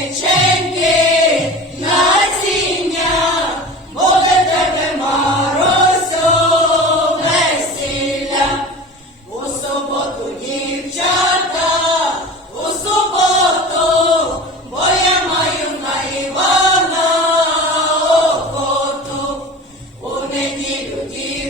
Веченки насіння, моя тебе мароць весілля, у суботу дівчата, у суботу, боя майна і вона охоту, у неділю.